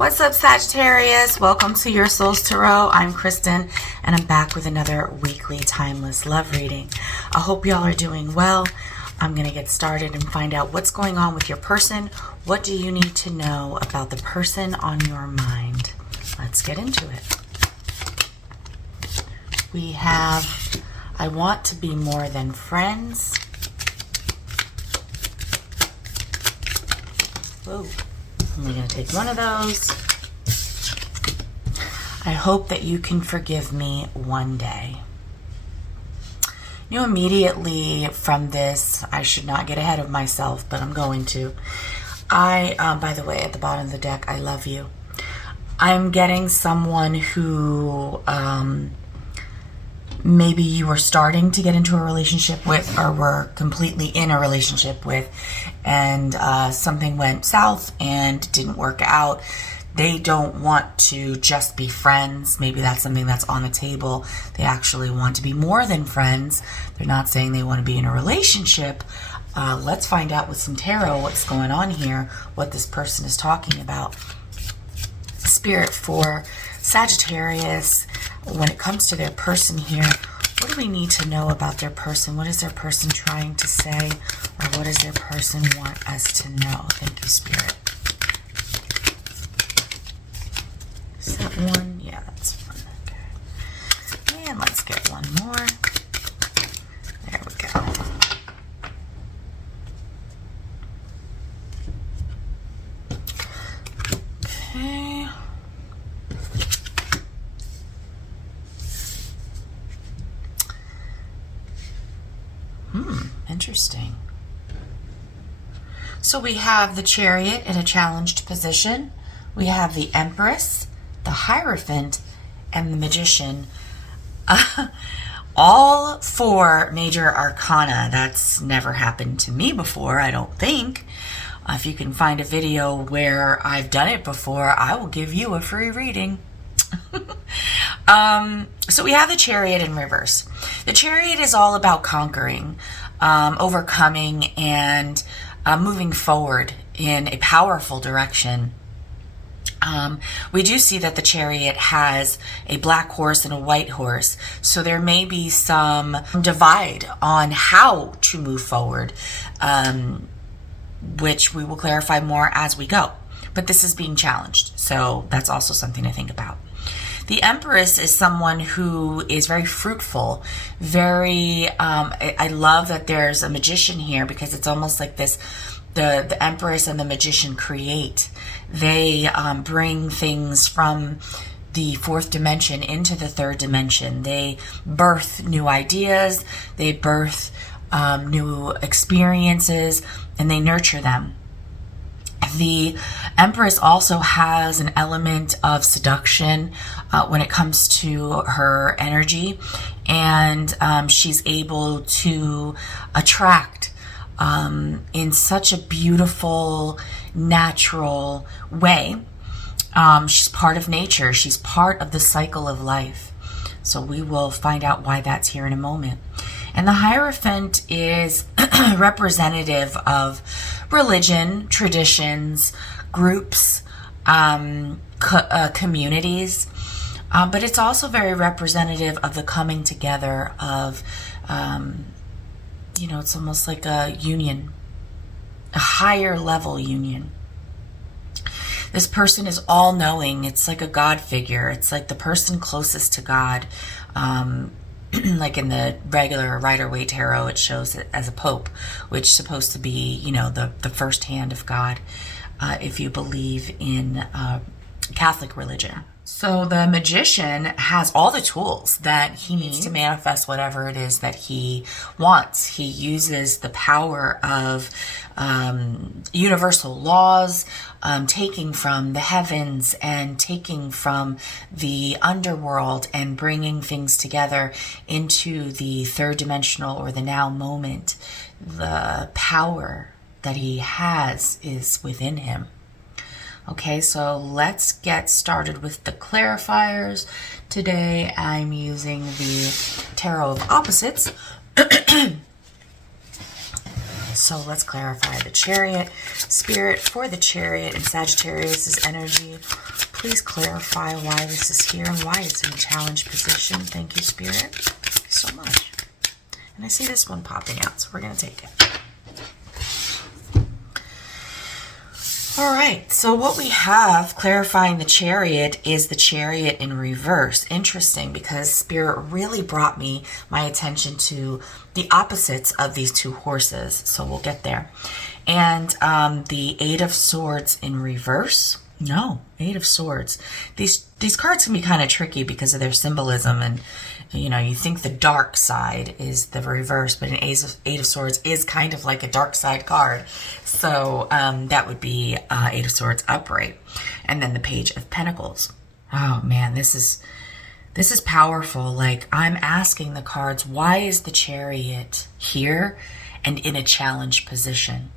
What's up, Sagittarius? Welcome to your Soul's Tarot. I'm Kristen, and I'm back with another weekly timeless love reading. I hope y'all are doing well. I'm going to get started and find out what's going on with your person. What do you need to know about the person on your mind? Let's get into it. We have, I want to be more than friends. Whoa. I'm only going to take one of those. I hope that you can forgive me one day. You know, immediately from this, I should not get ahead of myself, but I'm going to. By the way, at the bottom of the deck, I love you. I'm getting someone who maybe you were starting to get into a relationship with, or were completely in a relationship with, and something went south and didn't work out. They don't want to just be friends. Maybe that's something that's on the table. They actually want to be more than friends. They're not saying they want to be in a relationship. Let's find out with some tarot what's going on here, what this person is talking about. Spirit for Sagittarius, when it comes to their person here, what do we need to know about their person? What is their person trying to say? Or what does their person want us to know? Thank you, Spirit. Is that one? Yeah, that's one. Okay. And let's get one more. There we go. Okay. Interesting. So we have the Chariot in a challenged position. We have the Empress, the Hierophant, and the Magician. All four major arcana. That's never happened to me before, I don't think. If you can find a video where I've done it before, I will give you a free reading. So we have the Chariot in reverse. The Chariot is all about conquering, overcoming, and moving forward in a powerful direction. We do see that the Chariot has a black horse and a white horse, so there may be some divide on how to move forward, which we will clarify more as we go. But this is being challenged, so that's also something to think about. The Empress is someone who is very fruitful, very, I love that there's a magician here, because it's almost like this, the Empress and the Magician create. They bring things from the fourth dimension into the third dimension. They birth new ideas, they birth new experiences, and they nurture them. The Empress also has an element of seduction when it comes to her energy, and she's able to attract in such a beautiful, natural way. She's part of nature. She's part of the cycle of life. So we will find out why that's here in a moment. And the Hierophant is representative of religion, traditions, groups, communities, but it's also very representative of the coming together of, it's almost like a union, a higher level union. This person is all-knowing. It's like a God figure. It's like the person closest to God. Like in the regular Rider-Waite Tarot, it shows it as a Pope, which is supposed to be, the first hand of God, if you believe in Catholic religion. So the Magician has all the tools that he needs to manifest whatever it is that he wants. He uses the power of universal laws, taking from the heavens and taking from the underworld and bringing things together into the third dimensional or the now moment. The power that he has is within him. Okay, so let's get started with the clarifiers. Today I'm using the Tarot of Opposites. so let's clarify the Chariot. Spirit, for the Chariot and Sagittarius' energy, please clarify why this is here and why it's in a challenged position. Thank you, Spirit. Thank you so much. And I see this one popping out, so we're going to take it. All right, so what we have clarifying the Chariot is the Chariot in reverse. Interesting, because Spirit really brought me my attention to the opposites of these two horses. So we'll get there. And the Eight of Swords in reverse. No, Eight of Swords. These cards can be kind of tricky because of their symbolism, and you think the dark side is the reverse, but an Eight of Swords is kind of like a dark side card. So that would be Eight of Swords upright, and then the Page of Pentacles. Oh man, this is powerful. Like, I'm asking the cards, why is the Chariot here and in a challenged position?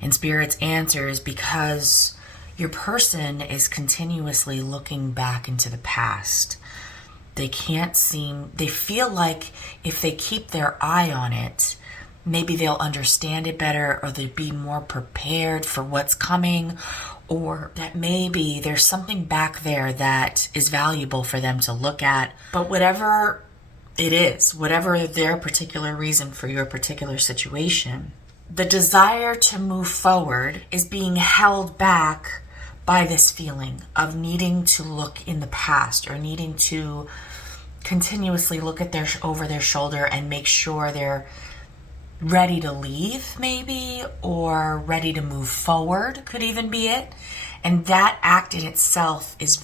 And Spirit's answer is because your person is continuously looking back into the past. They feel like if they keep their eye on it, maybe they'll understand it better, or they'll be more prepared for what's coming, or that maybe there's something back there that is valuable for them to look at. But whatever it is, whatever their particular reason for your particular situation, the desire to move forward is being held back by this feeling of needing to look in the past, or needing to continuously look at over their shoulder and make sure they're ready to leave, maybe, or ready to move forward could even be it. And that act in itself is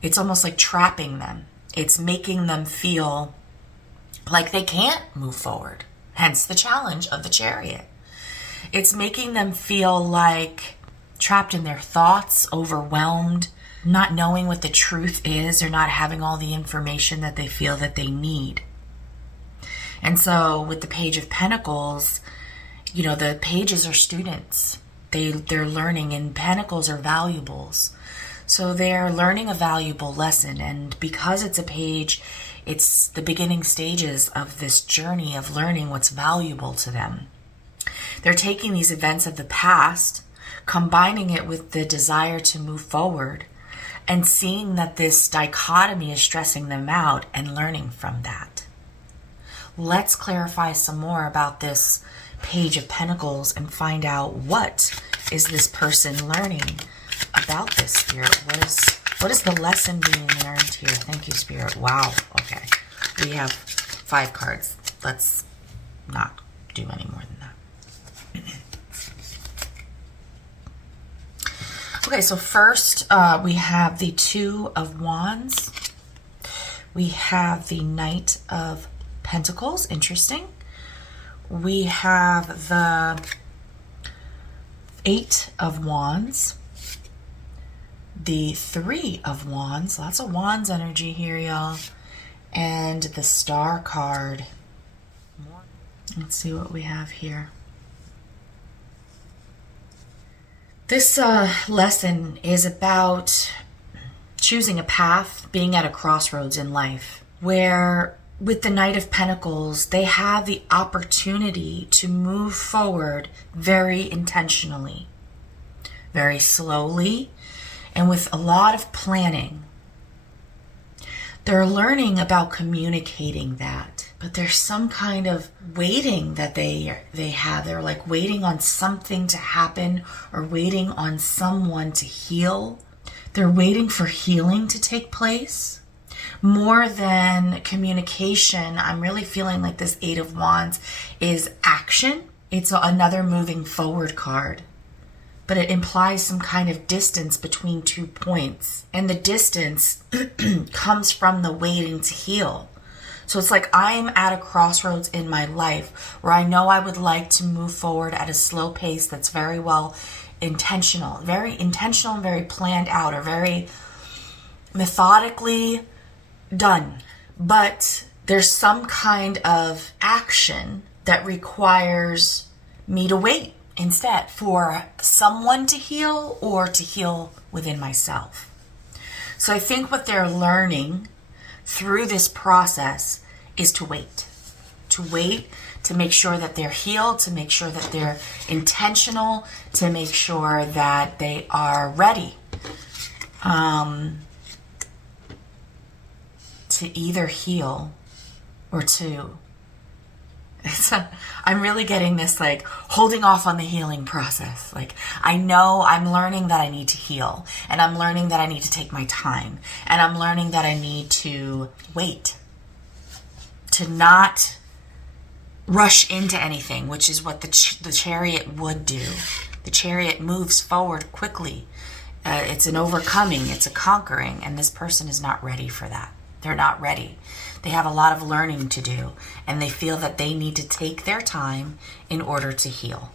it's almost like trapping them. It's making them feel like they can't move forward. Hence the challenge of the Chariot. It's making them feel like trapped in their thoughts, overwhelmed, not knowing what the truth is, or not having all the information that they feel that they need. And so with the Page of Pentacles, the pages are students. They're learning, and pentacles are valuables. So they're learning a valuable lesson. And because it's a page, it's the beginning stages of this journey of learning what's valuable to them. They're taking these events of the past, combining it with the desire to move forward, and seeing that this dichotomy is stressing them out, and learning from that. Let's clarify some more about this Page of Pentacles and find out, what is this person learning about this, Spirit? What is the lesson being learned here? Thank you, Spirit. Wow. Okay. We have 5 cards. Let's not do any more than that. Okay, so first we have the Two of Wands. We have the Knight of Pentacles. Interesting. We have the Eight of Wands. The Three of Wands. Lots of Wands energy here, y'all. And the Star card. Let's see what we have here. This lesson is about choosing a path, being at a crossroads in life, where with the Knight of Pentacles, they have the opportunity to move forward very intentionally, very slowly, and with a lot of planning. They're learning about communicating that, but there's some kind of waiting that they have. They're like waiting on something to happen, or waiting on someone to heal. They're waiting for healing to take place. More than communication, I'm really feeling like this Eight of Wands is action. It's another moving forward card, but it implies some kind of distance between 2 points. And the distance comes from the waiting to heal. So it's like I'm at a crossroads in my life where I know I would like to move forward at a slow pace that's very well intentional and very planned out, or very methodically done. But there's some kind of action that requires me to wait instead for someone to heal, or to heal within myself. So I think what they're learning through this process is to wait to make sure that they're healed, to make sure that they're intentional, to make sure that they are ready to either heal or to... I'm really getting this like holding off on the healing process. Like, I know I'm learning that I need to heal, and I'm learning that I need to take my time, and I'm learning that I need to wait, to not rush into anything, which is what the Chariot would do. The Chariot moves forward quickly. It's an overcoming, it's a conquering, and this person is not ready for that. They're not ready. They have a lot of learning to do, and they feel that they need to take their time in order to heal.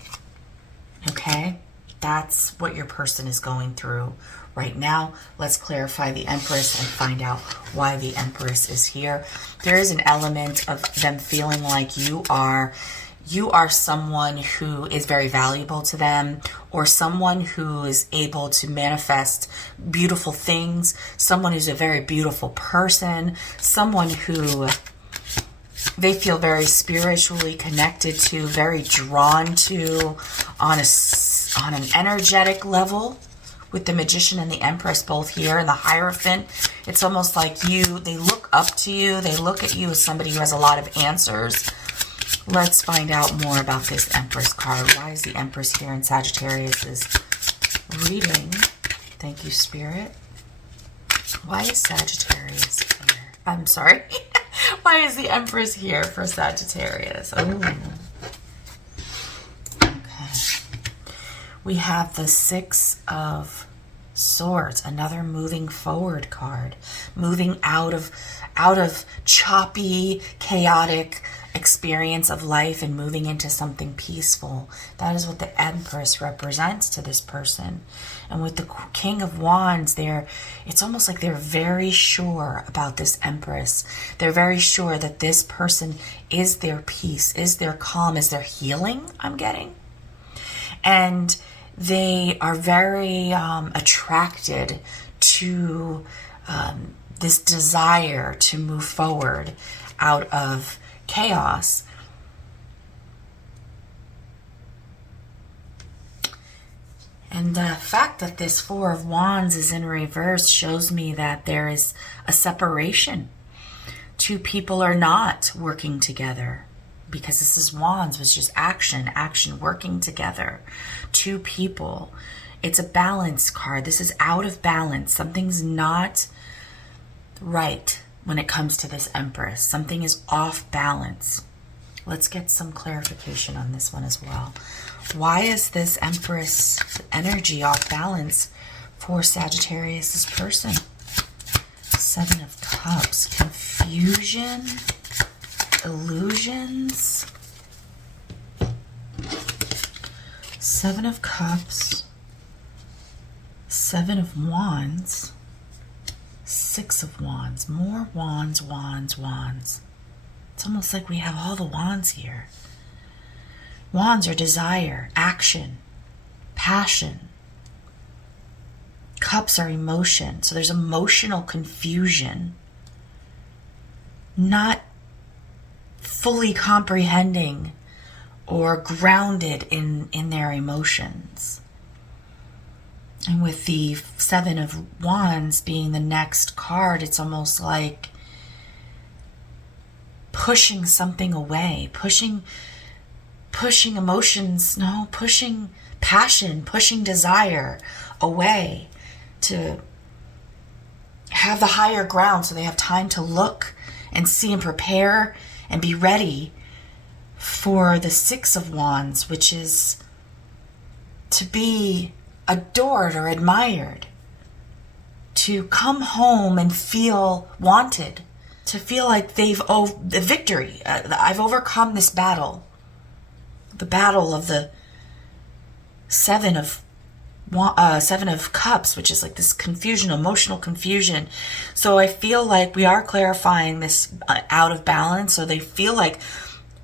Okay? That's what your person is going through right now. Let's clarify the Empress and find out why the Empress is here. There is an element of them feeling like you are someone who is very valuable to them, or someone who is able to manifest beautiful things, someone who's a very beautiful person, someone who they feel very spiritually connected to, very drawn to on an energetic level. With the Magician and the Empress both here, and the Hierophant, it's almost like they look up to you, they look at you as somebody who has a lot of answers. Let's find out more about this Empress card. Why is the Empress here in Sagittarius's reading? Thank you, Spirit. Why is Sagittarius here? I'm sorry. Why is the Empress here for Sagittarius? Oh. Okay. We have the Six of Swords, another moving forward card. Moving out of choppy, chaotic experience of life and moving into something peaceful. That is what the Empress represents to this person. And with the King of Wands, it's almost like they're very sure about this Empress. They're very sure that this person is their peace, is their calm, is their healing, I'm getting. And they are very attracted to this desire to move forward out of chaos. And the fact that this Four of Wands is in reverse shows me that there is a separation. Two people are not working together, because this is Wands, which is action, working together. Two people. It's a balance card. This is out of balance. Something's not right when it comes to this Empress. Something is off balance. Let's get some clarification on this one as well. Why is this Empress energy off balance for Sagittarius' person? Seven of Cups. Confusion. Illusions. Seven of Cups. Seven of Wands. Six of Wands. More wands, wands, wands. It's almost like we have all the wands here. Wands are desire, action, passion. Cups are emotion. So there's emotional confusion. Not fully comprehending or grounded in their emotions. And with the Seven of Wands being the next card, it's almost like pushing something away, pushing emotions, pushing passion, pushing desire away to have the higher ground so they have time to look and see and prepare and be ready for the Six of Wands, which is to be adored or admired, to come home and feel wanted, to feel like they've the victory. I've overcome this battle, the battle of the Seven of Cups, which is like this confusion, emotional confusion. So I feel like we are clarifying this out of balance. So they feel like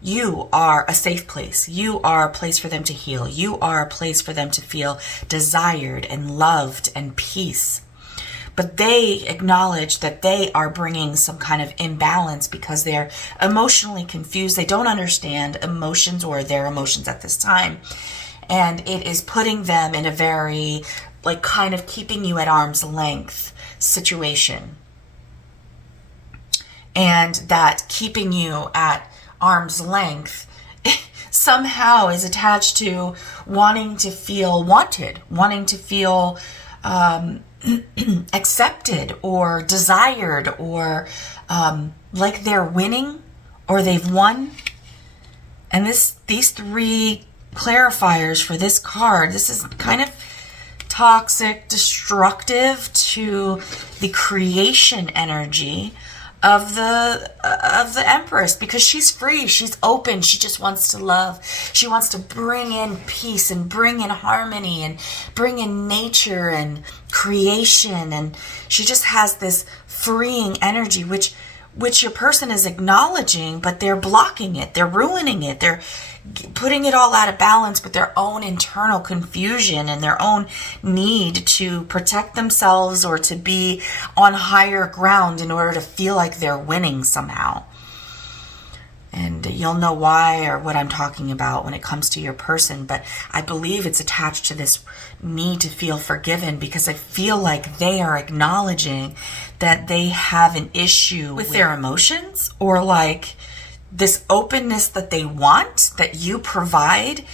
you are a safe place. You are a place for them to heal. You are a place for them to feel desired and loved and peace. but they acknowledge that they are bringing some kind of imbalance because they're emotionally confused. They don't understand emotions or their emotions at this time. And it is putting them in a very, like, kind of keeping you at arm's length situation. And that keeping you at arm's length somehow is attached to wanting to feel wanted, wanting to feel accepted or desired, or like they're winning or they've won. And these three clarifiers for this card, this is kind of toxic, destructive to the creation energy of the Empress, because she's free, she's open, she just wants to love. She wants to bring in peace and bring in harmony and bring in nature and creation, and she just has this freeing energy which your person is acknowledging, but they're blocking it, they're ruining it, they're putting it all out of balance with their own internal confusion and their own need to protect themselves or to be on higher ground in order to feel like they're winning somehow. And you'll know why or what I'm talking about when it comes to your person, but I believe it's attached to this need to feel forgiven, because I feel like they are acknowledging that they have an issue with their emotions, or like this openness that they want, that you provide.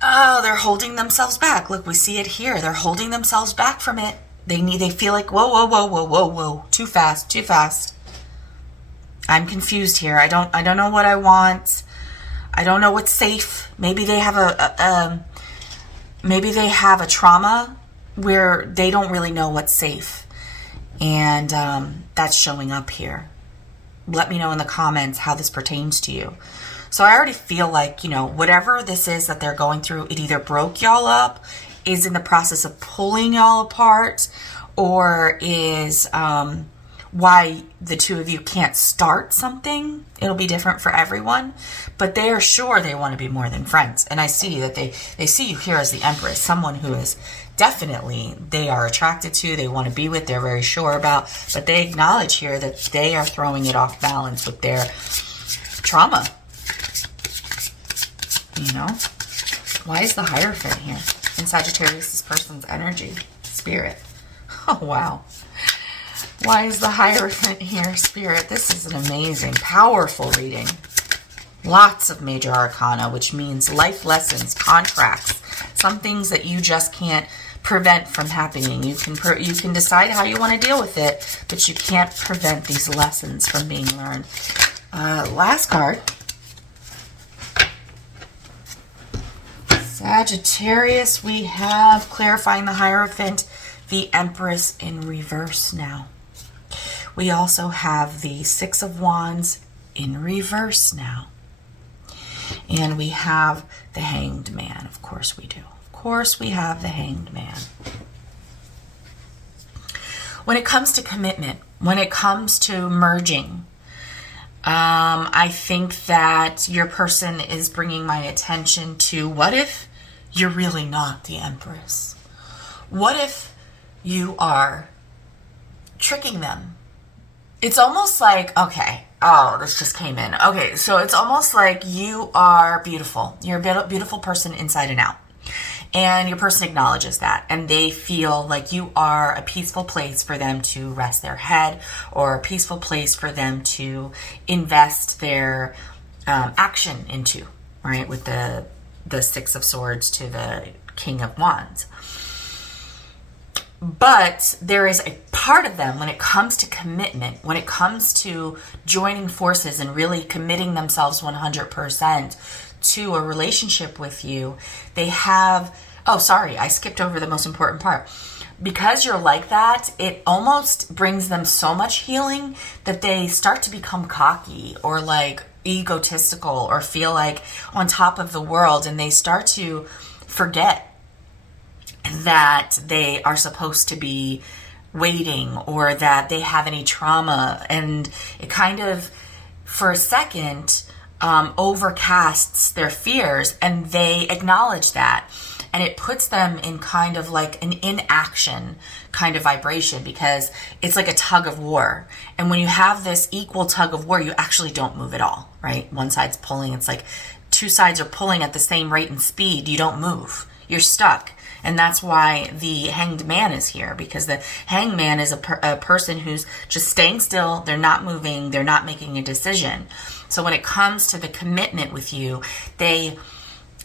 Oh, they're holding themselves back. Look, we see it here. They're holding themselves back from it. They feel like, whoa, too fast. I'm confused here. I don't know what I want. I don't know what's safe. Maybe they have a trauma where they don't really know what's safe, and that's showing up here. Let me know in the comments how this pertains to you. So I already feel like, whatever this is that they're going through, it either broke y'all up, is in the process of pulling y'all apart, or is why the two of you can't start something. It'll be different for everyone, but they are sure they want to be more than friends. And I see that they see you here as the Empress, someone who is definitely they are attracted to, they want to be with, they're very sure about, but they acknowledge here that they are throwing it off balance with their trauma. Why is the Hierophant here in Sagittarius, this person's energy, spirit? Oh, wow. Why is the Hierophant here, Spirit? This is an amazing, powerful reading. Lots of major arcana, which means life lessons, contracts, some things that you just can't prevent from happening. You can decide how you want to deal with it, but you can't prevent these lessons from being learned. Last card. Sagittarius, we have clarifying the Hierophant, the Empress in reverse now. We also have the Six of Wands in reverse now. And we have the Hanged Man. Of course we do. Of course we have the Hanged Man. When it comes to commitment, when it comes to merging, I think that your person is bringing my attention to, what if you're really not the Empress? What if you are tricking them? It's almost like, okay, oh, this just came in. Okay, so it's almost like you are beautiful. You're a beautiful person inside and out. And your person acknowledges that. And they feel like you are a peaceful place for them to rest their head, or a peaceful place for them to invest their action into, right? With the Six of Swords to the King of Wands. But there is a part of them when it comes to commitment, when it comes to joining forces and really committing themselves 100% to a relationship with you. They have, oh, sorry, I skipped over the most important part. Because you're like that, it almost brings them so much healing that they start to become cocky or like egotistical or feel like on top of the world, and they start to forget that they are supposed to be waiting or that they have any trauma, and it kind of for a second overcasts their fears, and they acknowledge that. and it puts them in kind of like an inaction kind of vibration, because it's like a tug of war. And when you have this equal tug of war, you actually don't move at all, right? One side's pulling. It's like two sides are pulling at the same rate and speed. You don't move. You're stuck. And that's why the hanged man is here, because the hanged man is a person who's just staying still. They're not moving. They're not making a decision. So when it comes to the commitment with you, they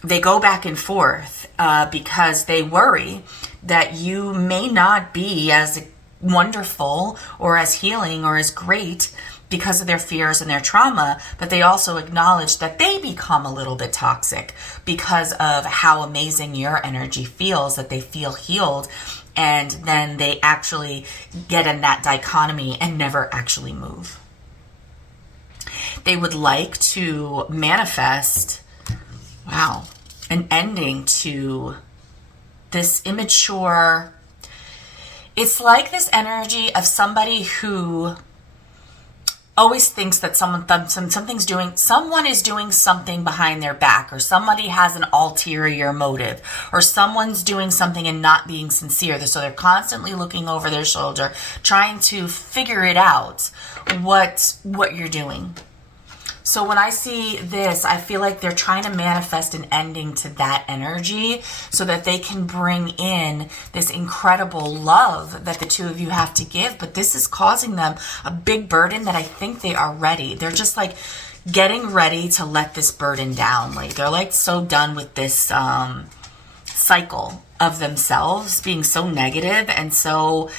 go back and forth because they worry that you may not be as wonderful or as healing or as great because of their fears and their trauma, but they also acknowledge that they become a little bit toxic because of how amazing your energy feels, that they feel healed, and then they actually get in that dichotomy and never actually move. They would like to manifest, an ending to this immature. It's like this energy of somebody who always thinks that someone is doing something behind their back, or somebody has an ulterior motive, or someone's doing something and not being sincere. So they're constantly looking over their shoulder, trying to figure it out, what you're doing. So when I see this, I feel like they're trying to manifest an ending to that energy so that they can bring in this incredible love that the two of you have to give. But this is causing them a big burden that I think they are ready. They're just like getting ready to let this burden down. Like they're like so done with this cycle of themselves being so negative and so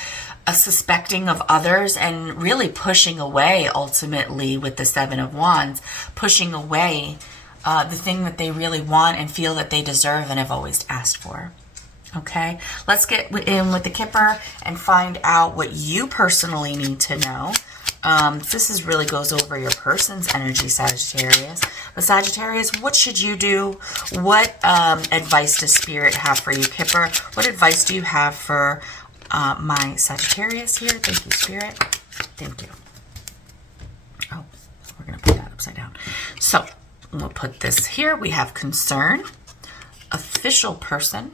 suspecting of others, and really pushing away, ultimately with the Seven of Wands, pushing away the thing that they really want and feel that they deserve and have always asked for. Okay, let's get in with the Kipper and find out what you personally need to know. This really goes over your person's energy, Sagittarius. But Sagittarius, what should you do? What advice does Spirit have for you, Kipper? What advice do you have for my Sagittarius here? Thank you, Spirit. Thank you. Oh, we're going to put that upside down. So we'll put this here. We have concern, official person,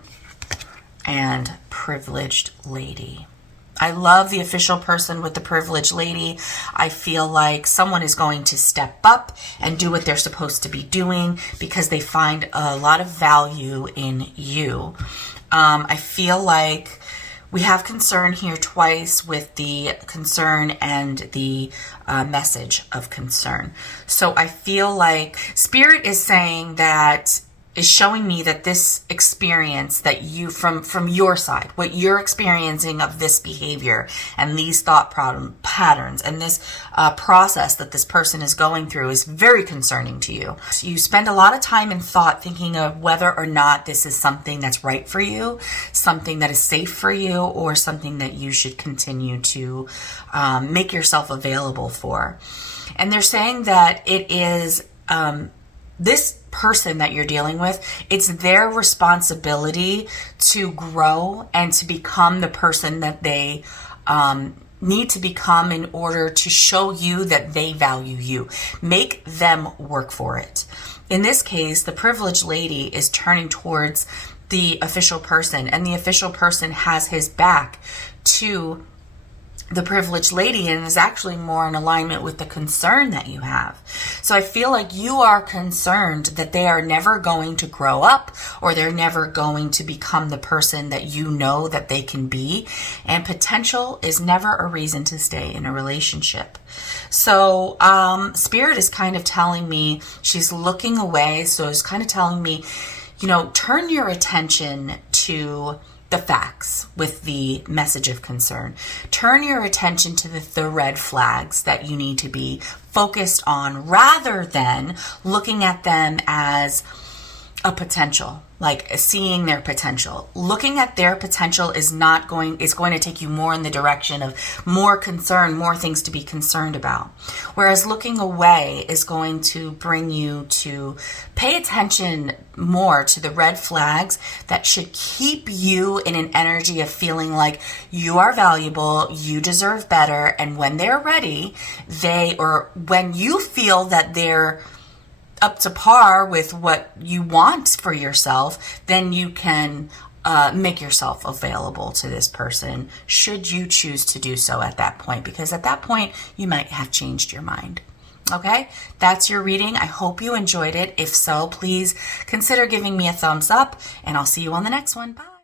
and privileged lady. I love the official person with the privileged lady. I feel like someone is going to step up and do what they're supposed to be doing because they find a lot of value in you. I feel like we have concern here twice with the concern and the message of concern. So I feel like Spirit is saying that, is showing me that this experience that you, from your side, what you're experiencing of this behavior and these thought patterns and this process that this person is going through is very concerning to you. So you spend a lot of time and thought thinking of whether or not this is something that's right for you, something that is safe for you, or something that you should continue to make yourself available for. And they're saying that it is this person that you're dealing with, it's their responsibility to grow and to become the person that they need to become in order to show you that they value you. Make them work for it. In this case, the privileged lady is turning towards the official person, and the official person has his back to the privileged lady and is actually more in alignment with the concern that you have. So I feel like you are concerned that they are never going to grow up, or they're never going to become the person that you know that they can be. And potential is never a reason to stay in a relationship. So Spirit is kind of telling me she's looking away. So it's kind of telling me, turn your attention to the facts with the message of concern. Turn your attention to the red flags that you need to be focused on, rather than looking at them as a potential, like seeing their potential. Looking at their potential is going to take you more in the direction of more concern, more things to be concerned about. Whereas looking away is going to bring you to pay attention more to the red flags that should keep you in an energy of feeling like you are valuable, you deserve better, and when they're ready, when you feel that they're up to par with what you want for yourself, then you can make yourself available to this person should you choose to do so at that point, because at that point you might have changed your mind. Okay, that's your reading. I hope you enjoyed it. If so, please consider giving me a thumbs up, and I'll see you on the next one. Bye.